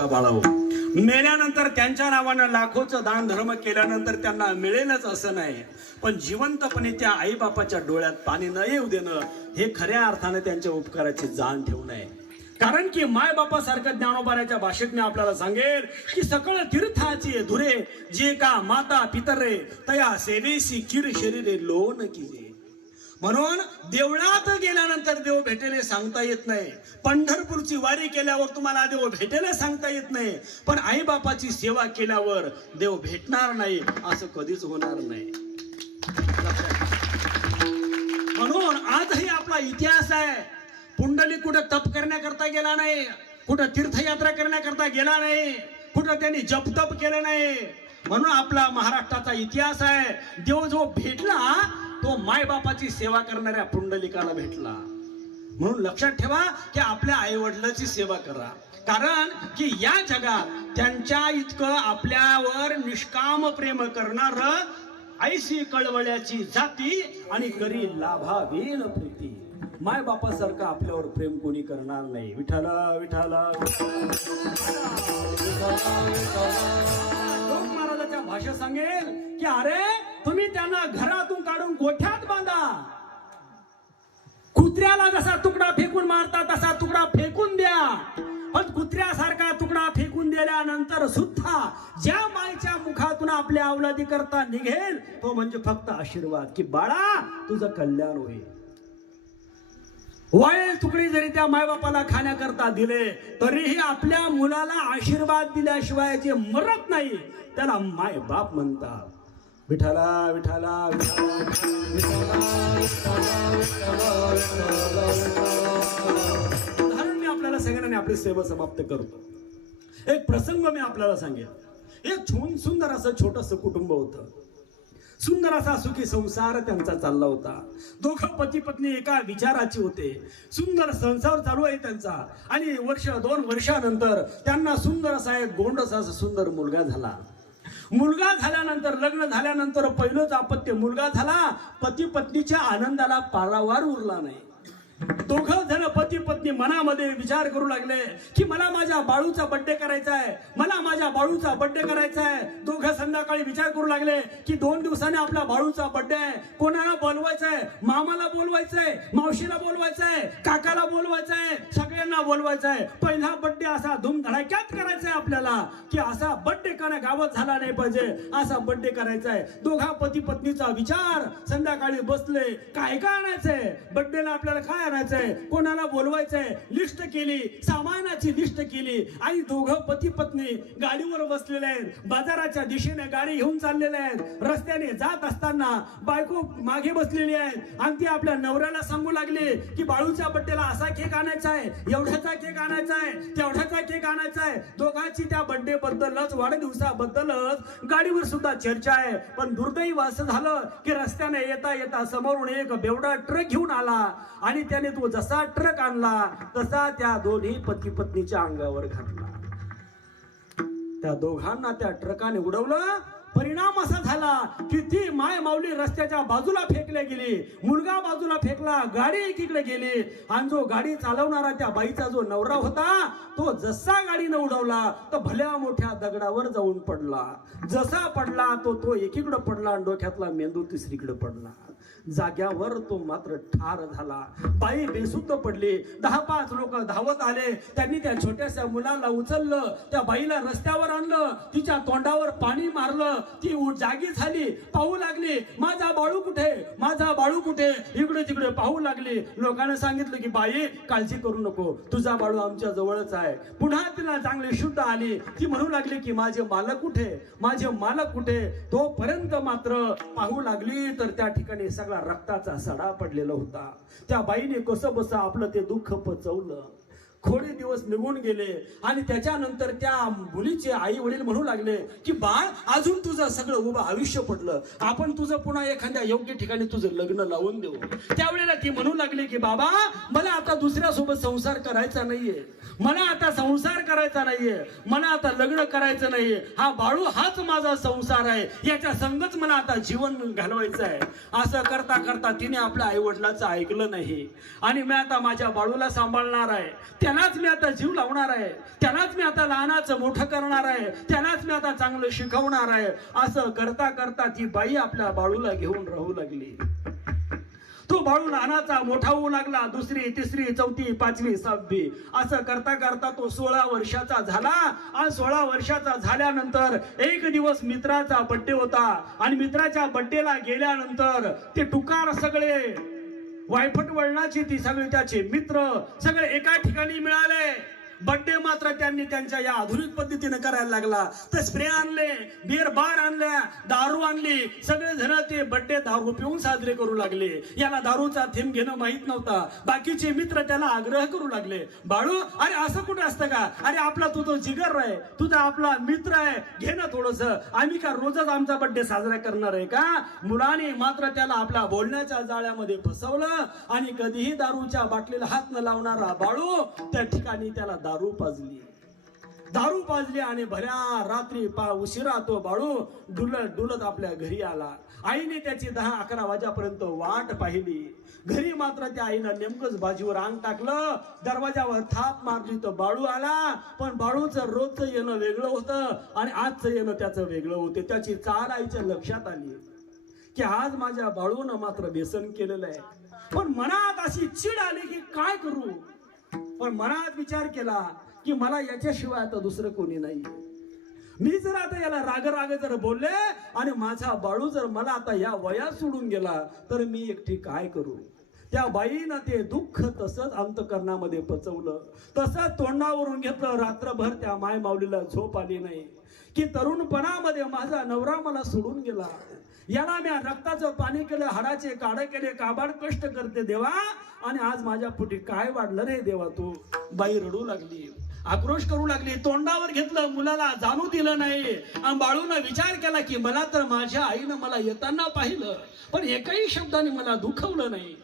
बाळाओ, मेल्यानंतर त्यांच्या नावानं लाखोचं दान धर्म केल्यानंतर त्यांना मिळेलच असं नाही, पण जिवंतपणे त्या आई बापाच्या डोळ्यात पाणी न येऊ देणं हे खऱ्या अर्थाने त्यांच्या उपकाराची जाण ठेवणं आहे. कारण की माय बापासारखं ज्ञानोबाराच्या भाषेत मी आपल्याला सांगेल की सकळ तीर्थाची धुरे जे का माता पितरे तया सेवेसी किर शरीरे लोन किजे. म्हणून देवळात गेल्यानंतर देव भेटेले सांगता येत नाही, पंढरपूरची वारी केल्यावर तुम्हाला देव भेटेले सांगता येत नाही, पण आई बापाची सेवा केल्यावर देव भेटणार नाही असं कधीच होणार नाही. म्हणून आजही आपला इतिहास आहे. पुंडलिक कुठं तप करण्याकरता गेला नाही, कुठं तीर्थयात्रा करण्याकरता गेला नाही, कुठं त्यांनी जपतप केलं नाही. म्हणून आपला महाराष्ट्राचा इतिहास आहे. देव जो भेटला तो माय बापाची सेवा करणाऱ्या पुंडलिकाला भेटला. म्हणून लक्षात ठेवा की आपल्या आई वडिलांची सेवा करा, कारण की या जगात त्यांच्या इतकं आपल्यावर निष्काम प्रेम करणार ऐशी कळवळ्याची जाती आणि करी लाभावीन प्रीती. माय बापासारखं आपल्यावर प्रेम कोणी करणार नाही. विठाला विठाला लोक महाराजाच्या भाषा सांगेल की अरे तुम्ही त्यांना घरातून काढून गोठ्यात बांधा. कुत्र्याला जसा तुकडा फेकून मारता तसा तुकडा फेकून द्या, पण कुत्र्यासारखा तुकडा फेकून दिल्यानंतर सुद्धा ज्या मायच्या मुखातून आपल्या अवलादी करता निघेल तो म्हणजे फक्त आशीर्वाद की बाळा तुझं कल्याण होईल. वाईल तुकडे जरी त्या मायबापाला खाण्याकरता दिले तरीही आपल्या मुलाला आशीर्वाद दिल्याशिवाय जे मरत नाही त्याला माय बाप म्हणतात. विठाला विठाला उदाहरण मी आपल्याला सगळ्यांनी आपली सेवा समाप्त करतो. एक प्रसंग मी आपल्याला सांगेन. एक सुंदर असं छोटस कुटुंब होतं. सुंदर असा सुखी संसार त्यांचा चालला होता. दोघं पती पत्नी एका विचाराचे होते. सुंदर संसार चालू आहे त्यांचा. आणि दोन वर्षानंतर त्यांना सुंदर असा एक गोंडसा सुंदर मुलगा झाला. मुलगा झाल्यानंतर लग्न झाल्यानंतर पहिलंच अपत्य मुलगा झाला. पती पत्नीच्या आनंदाला पारावार उरला नाही. दोघं जण पती पत्नी मनामध्ये विचार करू लागले की मला माझ्या बाळूचा बर्थडे करायचा आहे, मला माझ्या बाळूचा बर्थडे करायचा आहे. दोघं संध्याकाळी विचार करू लागले की 2 दिवसाने आपला बाळूचा बर्थडे आहे. कोणाला बोलवायचंय? मामाला बोलवायचंय, मावशीला बोलवायचंय, काकाला बोलवायचंय, सगळ्यांना बोलवायचंय. पहिला बर्थडे असा धूमधडाक्यात करायचा आहे आपल्याला की असा बर्थडे कोणा गावात झाला नाही पाहिजे, असा बर्थडे करायचा आहे. दोघा पती पत्नीचा विचार. संध्याकाळी बसले, काय काय आणायचंय बर्थडेला, आपल्याला काय आणायचंय, कोणाला बोलवायचंय, लिस्ट केली, सामानाची लिस्ट केली. आणि दोघं पती पत्नी गाडीवर बसलेले आहेत. बाजाराच्या दिशेने गाडी घेऊन चाललेले आहेत. रस्त्याने जात असताना बायको मागे बसलेली आहे आणि ती आपल्या नवऱ्याला सांगू लागली की बाळूच्या बर्थडेला असा केक आणायचा आहे, एवढ्याचा केक आणायचा आहे, तेवढ्याचा केक आणायचा आहे. दोघांची त्या बर्थडे बद्दलच वाढदिवसाबद्दलच गाडीवर सुद्धा चर्चा आहे. पण दुर्दैव असं झालं की रस्त्याने येता येता समोरून एक बेवडा ट्रक घेऊन आला आणि त्याने तो जसा ट्रक आणला तसा त्या दोन्ही पती पत्नीच्या अंगावर घातला. त्या दोघांना त्या ट्रकाने उडवलं. परिणाम असा झाला की ती माय माऊली रस्त्याच्या बाजूला फेकल्या गेली, मुलगा बाजूला फेकला, गाडी एकीकडे गेली. आणि जो गाडी चालवणारा त्या बाईचा जो नवरा होता तो जसा गाडीनं उडवला तर भल्या मोठ्या दगडावर जाऊन पडला. जसा पडला तो एकीकडे पडला आणि डोक्यातला मेंदू तिसरीकडे पडला. जाग्यावर तो मात्र ठार झाला. बाई बेसुद्ध पडली. 10-5 लोक धावत आले. त्यांनी त्या छोट्याशा मुलाला उचललं, त्या बाईला रस्त्यावर आणलं, तिच्या तोंडावर पाणी मारलं. ती जागी झाली, पाहू लागली माझा बाळू कुठे, माझा बाळू कुठे. इकडे तिकडे पाहू लागली. लोकांना सांगितलं की बाई काळजी करू नको, तुझा बाळू आमच्या जवळच आहे. पुन्हा तिला चांगली शुद्ध आली. ती म्हणू लागली की माझे मालक कुठे, माझे मालक कुठे. तोपर्यंत मात्र पाहू लागली तर त्या ठिकाणी सगळा रक्ताचा सडा पडलेला होता. त्या बाईने कसं बस आपलं ते दुःख पचवलं. थोडे दिवस निघून गेले आणि त्याच्यानंतर त्या मुलीचे आई वडील म्हणू लागले की बाळ अजून तुझं सगळं उभं आयुष्य पडलं, आपण तुझं पुन्हा एखाद्या योग्य ठिकाणी तुझं लग्न लावून देऊ. त्यावेळेला ती म्हणू लागली की बाबा मला आता दुसऱ्या सोबत संसार करायचा नाहीये, मला आता संसार करायचा नाहीये, मला आता लग्न करायचं नाहीये. हा बाळू हाच माझा संसार आहे, याच्या संगच मला आता जीवन घालवायचं आहे. असं करता करता तिने आपल्या आई वडिलांचं ऐकलं नाही आणि मी आता माझ्या बाळूला सांभाळणार आहे. त्यालाच मी आता जीव लावणार आहे, त्यालाच मी आता लहानाचं मोठं करणार आहे, त्यालाच मी आता चांगलं शिकवणार आहे. असं करता करता ती बाई आपल्या बाळूला घेऊन राहू लागली. तो बाळू लहानाचा मोठा होऊ लागला. 2री 3री 4थी 5वी 6वी असं करता करता तो 16 वर्षाचा झाला. आणि 16 वर्षाचा झाल्यानंतर एक दिवस मित्राचा बड्डे होता. आणि मित्राच्या बड्डेला गेल्यानंतर ते टुकार सगळे वायफट वळणाची ती सगळे त्याचे मित्र सगळे एका ठिकाणी मिळाले. बड्डे मात्र त्यांनी त्यांच्या या आधुनिक पद्धतीने करायला लागला. तर स्प्रे आणले, बिअर बार आणल्या, दारू आणली. सगळे जण ते बड्डे दारू पिऊन साजरे करू लागले. याला दारूचा थेंब घेणं माहित नव्हता. बाकीचे मित्र त्याला आग्रह करू लागले, बाळू अरे असं कुठे असतं का, अरे आपला तू तो जिगर आहे, तुझा आपला मित्र आहे, घे ना थोडस, आम्ही का रोजच आमचा बड्डे साजरा करणार आहे का. मुलाने मात्र त्याला आपल्या बोलण्याच्या जाळ्यामध्ये फसवलं. आणि कधीही दारूच्या बाटलीला हात न लावणारा बाळू त्या ठिकाणी त्याला दारू पाजली आणि भल्या रात्री उशिरा तो बाळू डुलत आपल्या घरी आला. आईने त्याची 10-11 वाजेपर्यंत वाट पाहिली. घरी मात्र त्या आईनं नेमकंच बाजूवर अंग टाकलं, दरवाजावर थाप मारली तर बाळू आला. पण बाळूचं रोजचं येणं वेगळं होतं आणि आजचं येणं त्याचं वेगळं होतं. त्याची चाल आईच्या लक्षात आली की आज माझ्या बाळूनं मात्र व्यसन केलेलं आहे. पण मनात अशी चीड आली की काय करू. पण मनात विचार केला की मला याच्याशिवाय आता दुसरं कोणी नाही. मी जर आता याला राग जर बोलले आणि माझा बाळू जर मला आता या वयात सोडून गेला तर मी एकटी काय करू. त्या बाईनं ते दुःख तसंच अंतकरणामध्ये पचवलं, तसंच तोंडावरून घेतलं. रात्रभर त्या माय माऊलीला झोप आली नाही की तरुणपणामध्ये माझा नवरा मला सोडून गेला. याला मी रक्ताचं पाणी केलं, हाडाचे काढे केले, काबाड कष्ट करते देवा, आणि आज माझ्या पोटी काय वाढलं रे देवा तू. बाई रडू लागली, आक्रोश करू लागली. तोंडावर घेतलं, मुलाला जाणू दिलं नाही. आणि बाळूनं विचार केला की मला तर माझ्या आईनं मला येताना पाहिलं पण एकही शब्दाने मला दुखवलं नाही.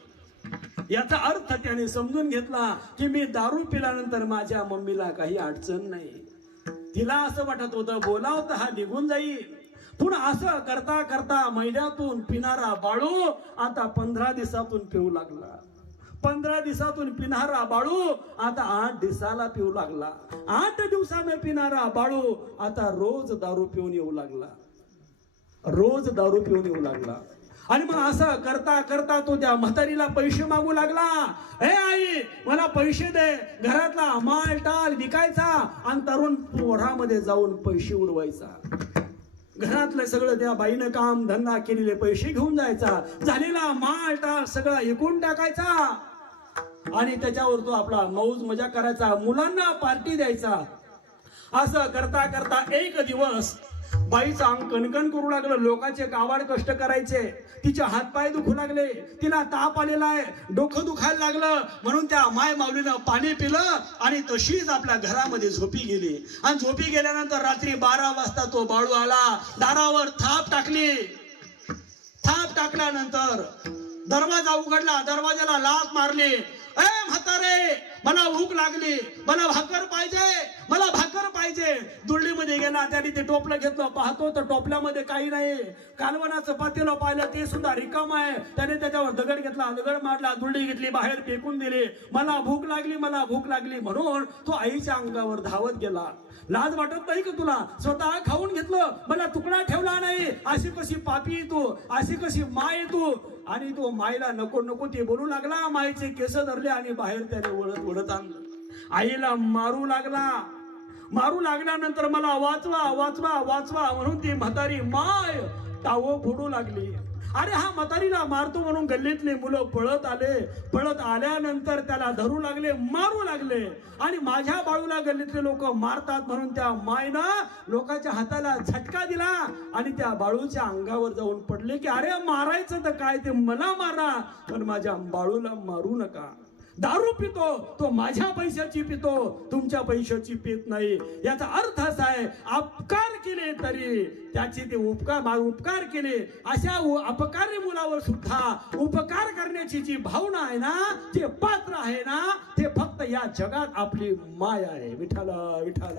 याचा अर्थ त्याने समजून घेतला की मी दारू पिल्यानंतर माझ्या मम्मीला काही अडचण नाही. तिला असं वाटत होतं बोलावं तर हा निघून जाईल. पुन्हा असं करता करता महिन्यातून पिणारा बाळू आता 15 दिवसातून पिऊ लागला. 15 दिवसातून पिणारा बाळू आता 8 दिवसाला पिऊ लागला. 8 दिवसाने पिणारा बाळू आता रोज दारू पिऊन येऊ लागला. आणि मग असं करता करता तो त्या म्हातारीला पैसे मागू लागला. हे आई मला पैसे दे. घरातला माल टाल विकायचा आणि तरुण पोरामध्ये जाऊन पैसे उडवायचा. घरातलं सगळं त्या बाईनं काम धंदा केलेले पैसे घेऊन जायचा. झालेला माल टाल सगळा विकून टाकायचा आणि त्याच्यावर तो आपला मौज मजा करायचा, मुलांना पार्टी द्यायचा. असं करता करता एक दिवस बाईचं अंग कणकण करू लागलं. लोकांचे कावाड कष्ट करायचे, तिचे हातपाय दुखू लागले, तिला ताप आलेला आहे, डोकं दुखायला लागलं. म्हणून त्या माय माऊलीनं पाणी पिलं आणि तशीच आपल्या घरामध्ये झोपी गेली. आणि झोपी गेल्यानंतर रात्री 12 वाजता तो बाळू आला. दारावर थाप टाकली. थाप टाकल्यानंतर दरवाजा उघडला, दरवाजाला लाथ मारली. ए म्हातारे मला भूक लागली, मला भाकर पाहिजे. दुर्डीमध्ये गेला, त्याने ते टोपलं घेतलं, पाहतो तर टोपल्यामध्ये काही नाही. कालवणाचं पातेलं पाहिलं, ते सुद्धा रिकाम आहे. त्याने त्याच्यावर दगड घेतला, दगड मारला, दुर्डी घेतली, बाहेर फेकून दिली. मला भूक लागली म्हणून तो आईच्या अंगावर धावत गेला. लाज वाटत नाही का तुला, स्वतः खाऊन घेतलं, मला तुकडा ठेवला नाही. अशी कशी पापी तू, अशी कशी माय तू. आणि तो मायला नको ते बोलू लागला. मायचे केस धरले आणि बाहेर त्याने ओढत आणलं. आईला मारू लागल्यानंतर मला वाचवा म्हणून ती म्हातारी माय टावं फोडू लागली. अरे हा म्हातारीला मारतो म्हणून गल्लीतले मुलं पळत आल्यानंतर त्याला धरू लागले, मारू लागले. आणि माझ्या बाळूला गल्लीतले लोक मारतात म्हणून त्या मायनं लोकांच्या हाताला झटका दिला आणि त्या बाळूच्या अंगावर जाऊन पडले की अरे मारायचं तर काय, ते मला मारा पण माझ्या बाळूला मारू नका. दारू पितो तो माझ्या पैशाची पितो, तुमच्या पैशाची पित नाही. याचा अर्थ असा आहे अपकार केले तरी त्याचे ते उपकार केले. अशा अपकारी मुलावर सुद्धा उपकार करण्याची जी भावना आहे ना, जे पात्र आहे ना, ते फक्त या जगात आपली माय आहे. विठ्ठल विठ्ठल.